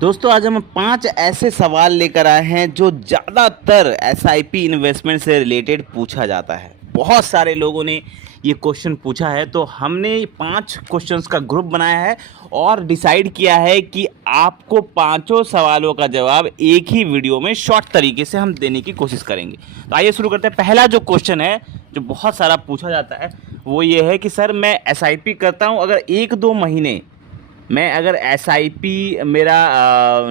दोस्तों आज हम 5 ऐसे सवाल लेकर आए हैं जो ज़्यादातर एसआईपी इन्वेस्टमेंट से रिलेटेड पूछा जाता है। बहुत सारे लोगों ने ये क्वेश्चन पूछा है, तो हमने 5 क्वेश्चंस का ग्रुप बनाया है और डिसाइड किया है कि आपको पांचों सवालों का जवाब एक ही वीडियो में शॉर्ट तरीके से हम देने की कोशिश करेंगे। तो आइए शुरू करते हैं। पहला जो क्वेश्चन है जो बहुत सारा पूछा जाता है वो ये है कि सर मैं एसआईपी करता हूँ, अगर 1-2 महीने मैं अगर एसआईपी मेरा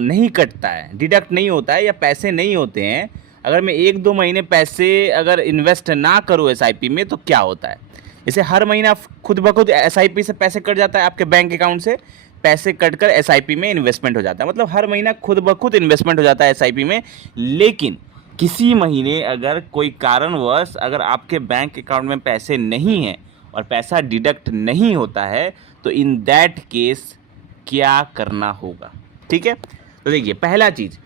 नहीं कटता है, डिडक्ट नहीं होता है या पैसे नहीं होते हैं, अगर मैं 1-2 महीने पैसे अगर इन्वेस्ट ना करूँ एसआईपी में तो क्या होता है। जैसे हर महीना खुद ब खुद एसआईपी से पैसे कट जाता है, आपके बैंक अकाउंट से पैसे कट कर एसआईपी में इन्वेस्टमेंट हो जाता है, मतलब हर महीना खुद ब खुद इन्वेस्टमेंट हो जाता है एसआईपी में। लेकिन किसी महीने अगर कोई कारणवश अगर आपके बैंक अकाउंट में पैसे नहीं हैं और पैसा डिडक्ट नहीं होता है तो इन दैट केस क्या करना होगा। ठीक है, तो देखिए पहला चीज़,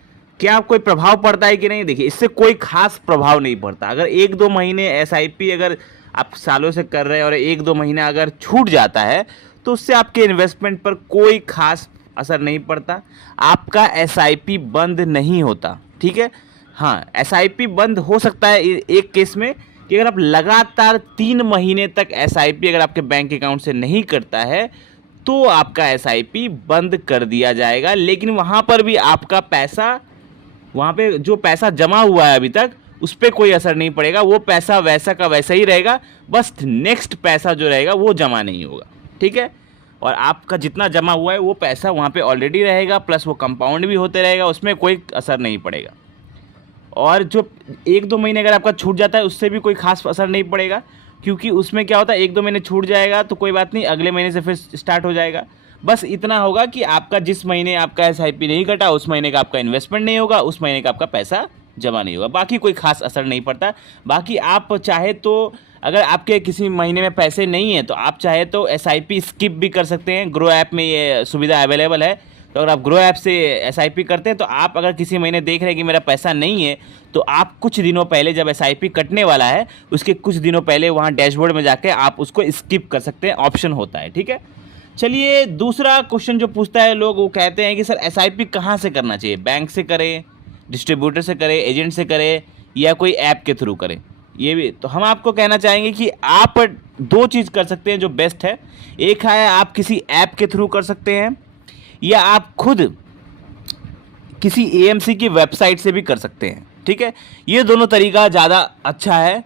क्या कोई प्रभाव पड़ता है कि नहीं। देखिए इससे कोई खास प्रभाव नहीं पड़ता। अगर 1-2 महीने एसआईपी अगर आप सालों से कर रहे हैं और 1-2 महीना अगर छूट जाता है तो उससे आपके इन्वेस्टमेंट पर कोई खास असर नहीं पड़ता, आपका एसआईपी बंद नहीं होता। ठीक है, हाँ एसआईपी बंद हो सकता है एक केस में कि अगर आप लगातार 3 महीने तक एसआईपी अगर आपके बैंक अकाउंट से नहीं करता है तो आपका एसआईपी बंद कर दिया जाएगा। लेकिन वहाँ पर भी आपका पैसा, वहाँ पे जो पैसा जमा हुआ है अभी तक उस पर कोई असर नहीं पड़ेगा, वो पैसा वैसा का वैसा ही रहेगा, बस नेक्स्ट पैसा जो रहेगा वो जमा नहीं होगा। ठीक है, और आपका जितना जमा हुआ है वो पैसा वहाँ पे ऑलरेडी रहेगा, प्लस वो कंपाउंड भी होते रहेगा, उसमें कोई असर नहीं पड़ेगा। और जो 1-2 महीने अगर आपका छूट जाता है उससे भी कोई खास असर नहीं पड़ेगा, क्योंकि उसमें क्या होता है 1-2 महीने छूट जाएगा तो कोई बात नहीं, अगले महीने से फिर स्टार्ट हो जाएगा। बस इतना होगा कि आपका जिस महीने आपका एसआईपी नहीं कटा उस महीने का आपका इन्वेस्टमेंट नहीं होगा, उस महीने का आपका पैसा जमा नहीं होगा, बाकी कोई खास असर नहीं पड़ता। बाकी आप चाहे तो अगर आपके किसी महीने में पैसे नहीं हैं तो आप चाहे तो एसआईपी स्किप भी कर सकते हैं। ग्रो ऐप में ये सुविधा अवेलेबल है, तो अगर आप ग्रो ऐप से एसआईपी करते हैं तो आप अगर किसी महीने देख रहे हैं कि मेरा पैसा नहीं है तो आप कुछ दिनों पहले जब एसआईपी कटने वाला है उसके कुछ दिनों पहले वहाँ डैशबोर्ड में जाके आप उसको स्किप कर सकते हैं, ऑप्शन होता है। ठीक है, चलिए दूसरा क्वेश्चन जो पूछता है लोग, वो कहते हैं कि सर एसआईपी कहाँ से करना चाहिए, बैंक से करें, डिस्ट्रीब्यूटर से करें, एजेंट से करें या कोई ऐप के थ्रू करें। ये भी तो हम आपको कहना चाहेंगे कि आप 2 चीज़ कर सकते हैं जो बेस्ट है। एक है आप किसी ऐप के थ्रू कर सकते हैं या आप खुद किसी एएमसी की वेबसाइट से भी कर सकते हैं। ठीक है, ये दोनों तरीका ज़्यादा अच्छा है,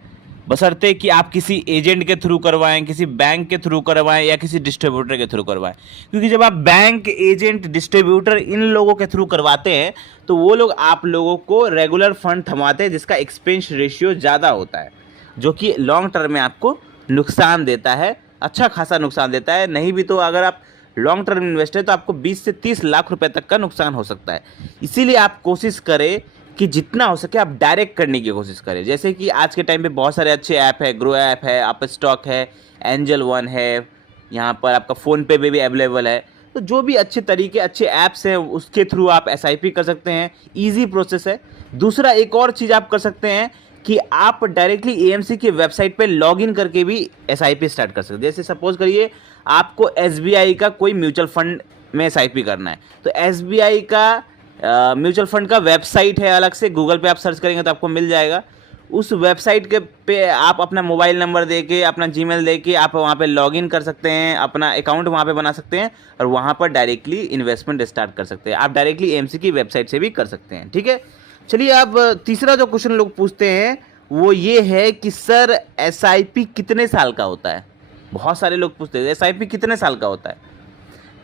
बशर्ते कि आप किसी एजेंट के थ्रू करवाएं, किसी बैंक के थ्रू करवाएं या किसी डिस्ट्रीब्यूटर के थ्रू करवाएं। क्योंकि जब आप बैंक, एजेंट, डिस्ट्रीब्यूटर इन लोगों के थ्रू करवाते हैं तो वो लोग आप लोगों को रेगुलर फंड थमाते हैं जिसका एक्सपेंस रेशियो ज़्यादा होता है, जो कि लॉन्ग टर्म में आपको नुकसान देता है, अच्छा खासा नुकसान देता है। नहीं भी तो अगर आप लॉन्ग टर्म इन्वेस्टर है तो आपको 20 से 30 लाख रुपए तक का नुकसान हो सकता है। इसीलिए आप कोशिश करें कि जितना हो सके आप डायरेक्ट करने की कोशिश करें। जैसे कि आज के टाइम पे बहुत सारे अच्छे ऐप है, ग्रो ऐप है, आप स्टॉक है, एंजल वन है, यहाँ पर आपका फ़ोनपे पे भी अवेलेबल है। तो जो भी अच्छे तरीके, अच्छे ऐप्स हैं उसके थ्रू आप एसआईपी कर सकते हैं, ईजी प्रोसेस है। दूसरा एक और चीज़ आप कर सकते हैं कि आप डायरेक्टली एएमसी की वेबसाइट पे लॉगिन करके भी एसआईपी स्टार्ट कर सकते हैं। जैसे सपोज करिए आपको एसबीआई का कोई म्यूचुअल फंड में एसआईपी करना है, तो एसबीआई का म्यूचुअल फंड का वेबसाइट है, अलग से गूगल पे आप सर्च करेंगे तो आपको मिल जाएगा। उस वेबसाइट के पे आप अपना मोबाइल नंबर देके, अपना जीमेल देके आप वहाँ पे लॉगिन कर सकते हैं, अपना अकाउंट वहाँ पे बना सकते हैं और वहाँ पर डायरेक्टली इन्वेस्टमेंट स्टार्ट कर सकते हैं। आप डायरेक्टली एएमसी की वेबसाइट से भी कर सकते हैं। ठीक है, चलिए अब तीसरा जो क्वेश्चन लोग पूछते हैं वो ये है कि सर एसआईपी कितने साल का होता है। बहुत सारे लोग पूछते हैं एसआईपी कितने साल का होता है।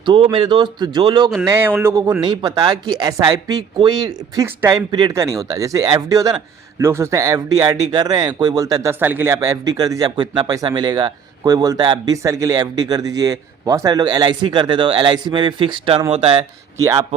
तो मेरे दोस्त जो लोग नए उन लोगों को नहीं पता कि एसआईपी कोई फिक्स टाइम पीरियड का नहीं होता। जैसे एफडी होता है ना, लोग सोचते हैं एफडी आरडी कर रहे हैं, कोई बोलता है 10 साल के लिए आप एफडी कर दीजिए आपको इतना पैसा मिलेगा, कोई बोलता है आप 20 साल के लिए एफडी कर दीजिए। बहुत सारे लोग एलआईसी करते हैं, तो एलआईसी में भी फिक्स टर्म होता है कि आप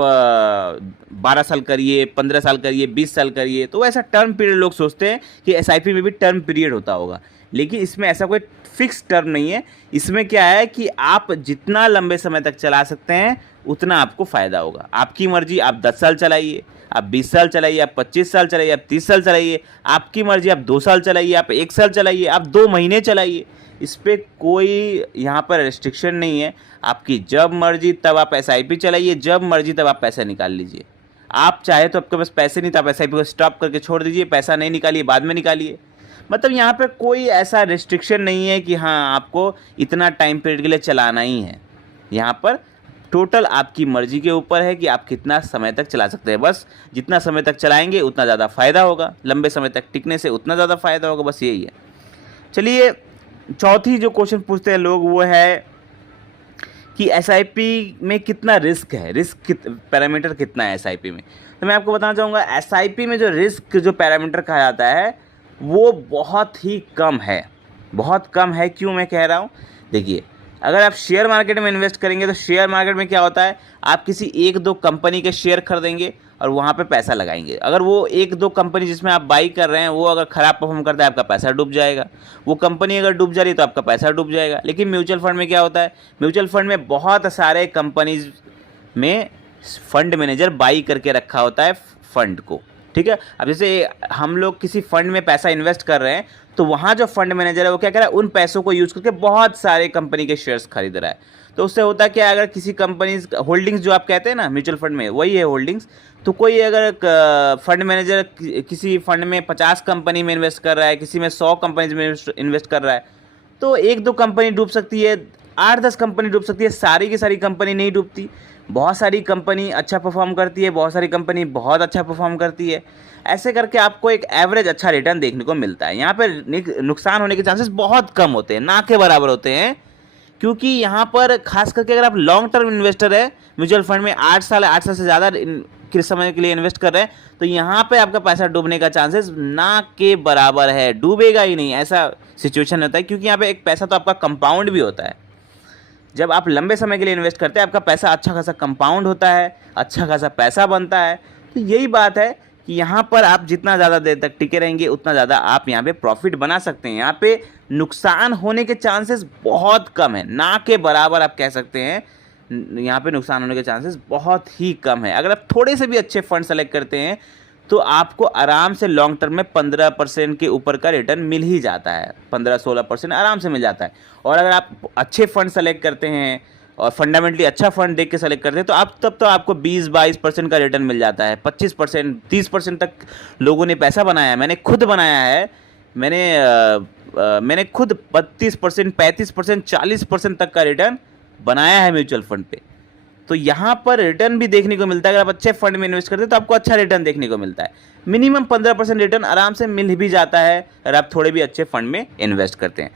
12 साल करिए, 15 साल करिए, 20 साल करिए। तो ऐसा टर्म पीरियड लोग सोचते हैं कि एसआईपी में भी टर्म पीरियड होता होगा, लेकिन इसमें ऐसा कोई फिक्स टर्म नहीं है। इसमें क्या है कि आप जितना लंबे समय तक चला सकते हैं उतना आपको फ़ायदा होगा। आपकी मर्जी, आप 10 साल चलाइए, आप 20 साल चलाइए, आप 25 साल चलाइए, आप 30 साल चलाइए, आपकी मर्जी, आप 2 साल चलाइए, आप 1 साल चलाइए, आप 2 महीने चलाइए। इस पर कोई यहाँ पर रेस्ट्रिक्शन नहीं है। आपकी जब मर्जी तब आप SIP चलाइए, जब मर्जी तब आप पैसा निकाल लीजिए। आप चाहे तो आपके पास पैसे नहीं तो आप SIP को स्टॉप करके छोड़ दीजिए, पैसा नहीं निकालिए, बाद में निकालिए। मतलब यहाँ पे कोई ऐसा रिस्ट्रिक्शन नहीं है कि हाँ आपको इतना टाइम पीरियड के लिए चलाना ही है। यहाँ पर टोटल आपकी मर्जी के ऊपर है कि आप कितना समय तक चला सकते हैं। बस जितना समय तक चलाएंगे उतना ज़्यादा फ़ायदा होगा, लंबे समय तक टिकने से उतना ज़्यादा फ़ायदा होगा, बस यही है। चलिए, चौथी जो क्वेश्चन पूछते हैं लोग वो है कि SIP में कितना रिस्क है, पैरामीटर कितना है SIP में। तो मैं आपको बताना चाहूँगा SIP में जो रिस्क जो पैरामीटर कहा जाता है वो बहुत ही कम है, बहुत कम है। क्यों मैं कह रहा हूँ, देखिए, अगर आप शेयर मार्केट में इन्वेस्ट करेंगे तो शेयर मार्केट में क्या होता है, आप किसी 1-2 कंपनी के शेयर खरीदेंगे और वहाँ पे पैसा लगाएंगे। अगर वो 1-2 कंपनी जिसमें आप बाई कर रहे हैं वो अगर ख़राब परफॉर्म करता है, आपका पैसा डूब जाएगा। वो कंपनी अगर डूब जा रही है तो आपका पैसा डूब जाएगा। लेकिन म्यूचुअल फंड में क्या होता है, म्यूचुअल फंड में बहुत सारे कंपनीज में फंड मैनेजर बाई करके रखा होता है फंड को, ठीक है। अब जैसे हम लोग किसी फंड में पैसा इन्वेस्ट कर रहे हैं तो वहाँ जो फंड मैनेजर है वो क्या कर रहा है, उन पैसों को यूज़ करके बहुत सारे कंपनी के शेयर्स खरीद रहा है। तो उससे होता है क्या, अगर किसी कंपनी होल्डिंग्स जो आप कहते हैं ना म्यूचुअल फंड में, वही है होल्डिंग्स। तो कोई अगर फंड मैनेजर किसी फंड में 50 कंपनी में इन्वेस्ट कर रहा है, किसी में 100 कंपनीज में इन्वेस्ट कर रहा है, तो 1-2 कंपनी डूब सकती है, 8-10 कंपनी डूब सकती है, सारी की सारी कंपनी नहीं डूबती। बहुत सारी कंपनी अच्छा परफॉर्म करती है, बहुत सारी कंपनी बहुत अच्छा परफॉर्म करती है। ऐसे करके आपको एक एवरेज अच्छा रिटर्न देखने को मिलता है। यहाँ पर नुकसान होने के चांसेस बहुत कम होते हैं, ना के बराबर होते हैं। क्योंकि यहाँ पर खास करके अगर आप लॉन्ग टर्म इन्वेस्टर है, म्यूचुअल फंड में 8 साल से ज़्यादा के समय के लिए इन्वेस्ट कर रहे हैं, तो यहाँ पे आपका पैसा डूबने का चांसेस ना के बराबर है, डूबेगा ही नहीं, ऐसा सिचुएशन होता है। क्योंकि यहाँ पे एक पैसा तो आपका कंपाउंड भी होता है। जब आप लंबे समय के लिए इन्वेस्ट करते हैं आपका पैसा अच्छा खासा कंपाउंड होता है, अच्छा खासा पैसा बनता है। तो यही बात है कि यहाँ पर आप जितना ज़्यादा देर तक टिके रहेंगे उतना ज़्यादा आप यहाँ पे प्रॉफिट बना सकते हैं। यहाँ पे नुकसान होने के चांसेस बहुत कम है, ना के बराबर आप कह सकते हैं। यहाँ पे नुकसान होने के चांसेस बहुत ही कम है। अगर आप थोड़े से भी अच्छे फंड सेलेक्ट करते हैं तो आपको आराम से लॉन्ग टर्म में 15% के ऊपर का रिटर्न मिल ही जाता है, 15-16% आराम से मिल जाता है। और अगर आप अच्छे फंड सेलेक्ट करते हैं और फंडामेंटली अच्छा फंड देख के सेलेक्ट करते हैं तो आप तब तो आपको 20-22% का रिटर्न मिल जाता है, 25%, 30% तक लोगों ने पैसा बनाया है। मैंने खुद बनाया है, मैंने खुद 32%, 35%, 40% तक का रिटर्न बनाया है म्यूचुअल फंड पे। तो यहाँ पर रिटर्न भी देखने को मिलता है। अगर आप अच्छे फंड में इन्वेस्ट करते हैं तो आपको अच्छा रिटर्न देखने को मिलता है। मिनिमम 15% रिटर्न आराम से मिल भी जाता है अगर आप थोड़े भी अच्छे फंड में इन्वेस्ट करते हैं।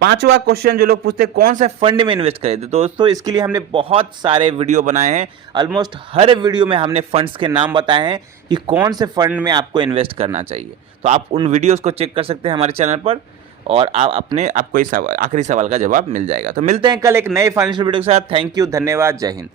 5वां क्वेश्चन जो लोग पूछते हैं कौन से फंड में इन्वेस्ट करें, तो दोस्तों इसके लिए हमने बहुत सारे वीडियो बनाए हैं। ऑलमोस्ट हर वीडियो में हमने फंड्स के नाम बताए हैं कि कौन से फंड में आपको इन्वेस्ट करना चाहिए। तो आप उन वीडियोज़ को चेक कर सकते हैं हमारे चैनल पर और आपको आखिरी सवाल का जवाब मिल जाएगा। तो मिलते हैं कल एक नए फाइनेंशियल वीडियो के साथ। थैंक यू, धन्यवाद, जय हिंद।